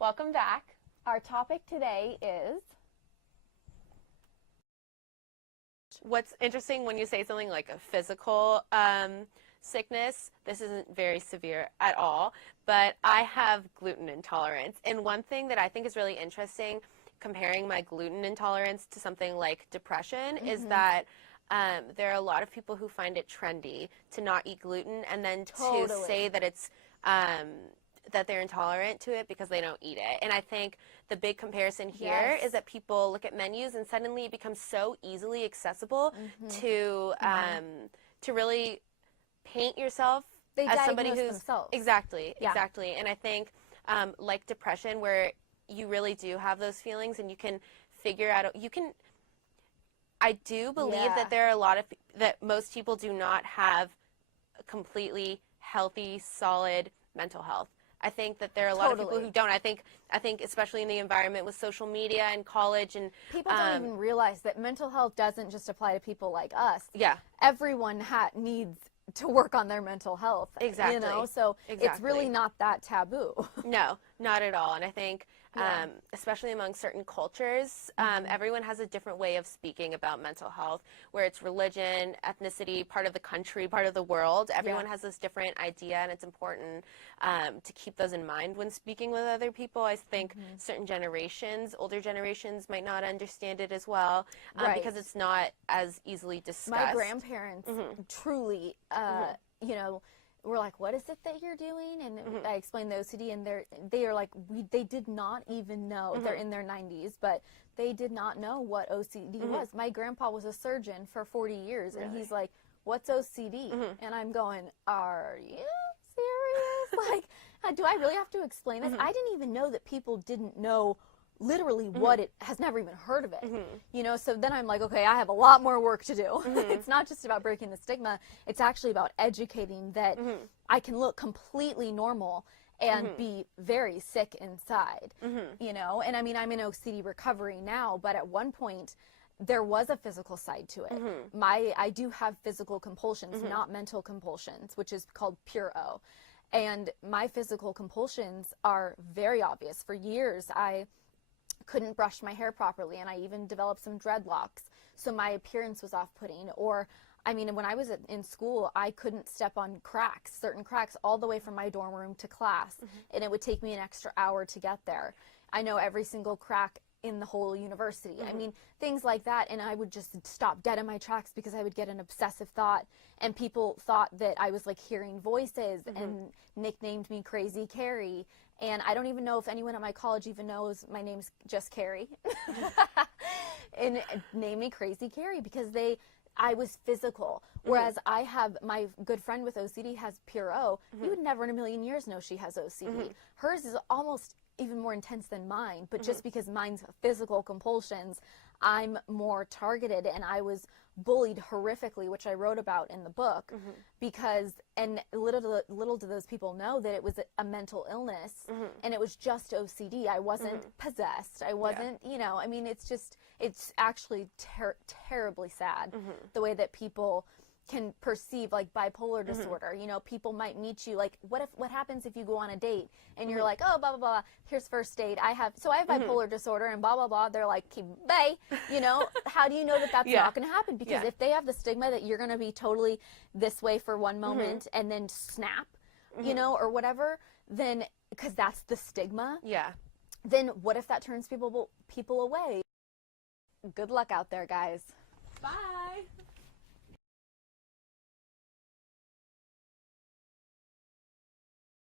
Welcome back. Our topic today is... What's interesting when you say something like a physical sickness, this isn't very severe at all, but I have gluten intolerance. And one thing that I think is really interesting comparing my gluten intolerance to something like depression is that there are a lot of people who find it trendy to not eat gluten and then to say that it's that they're intolerant to it because they don't eat it. And I think the big comparison here is that people look at menus and suddenly it becomes so easily accessible to really paint yourself as somebody who's themselves. exactly. And I think like depression, where you really do have those feelings and you can figure out I do believe that there are a lot of that most people do not have a completely healthy, solid mental health. I think that there are a lot of people who don't. I think especially in the environment with social media and college and people don't even realize that mental health doesn't just apply to people like us. Yeah. Everyone needs to work on their mental health. Exactly. You know, so it's really not that taboo. No, not at all. And I think especially among certain cultures, everyone has a different way of speaking about mental health, where it's religion, ethnicity, part of the country, part of the world. Everyone has this different idea, and it's important to keep those in mind when speaking with other people. I think certain generations, older generations, might not understand it as well because it's not as easily discussed. My grandparents truly, you know, we're like, what is it that you're doing? And I explained the OCD, and they are like, they did not even know. They're in their 90s, but they did not know what OCD was. My grandpa was a surgeon for 40 years, and he's like, what's OCD? And I'm going, are you serious? Like, do I really have to explain this? I didn't even know that people didn't know literally what it has, never even heard of it, you know. So then I'm like, okay, I have a lot more work to do. It's not just about breaking the stigma, it's actually about educating that I can look completely normal and be very sick inside, you know. And I mean, I'm in OCD recovery now, but at one point there was a physical side to it. I do have physical compulsions, not mental compulsions, which is called pure O. And my physical compulsions are very obvious. For years I couldn't brush my hair properly, and I even developed some dreadlocks, so my appearance was off-putting. Or, I mean, when I was in school, I couldn't step on certain cracks, all the way from my dorm room to class, and it would take me an extra hour to get there. I know every single crack in the whole university. I mean, things like that, and I would just stop dead in my tracks because I would get an obsessive thought, and people thought that I was like hearing voices and nicknamed me Crazy Carrie. And I don't even know if anyone at my college even knows my name's just Carrie. And named me Crazy Carrie because I was physical. Whereas I have, my good friend with OCD has pure O. You would never in a million years know she has OCD. Hers is almost even more intense than mine, but just because mine's physical compulsions, I'm more targeted, and I was bullied horrifically, which I wrote about in the book, because, and little do those people know that it was a mental illness, and it was just OCD. I wasn't possessed. I wasn't, you know, I mean, it's actually terribly sad the way that people can perceive like bipolar disorder. You know, people might meet you like, what happens if you go on a date and you're like, oh, blah blah blah, here's first date, I have bipolar disorder and blah blah blah. They're like, bye, you know. How do you know that that's not going to happen? Because if they have the stigma that you're going to be totally this way for one moment and then snap, you know, or whatever, then because that's the stigma, then what if that turns people away? Good luck out there, guys. Bye.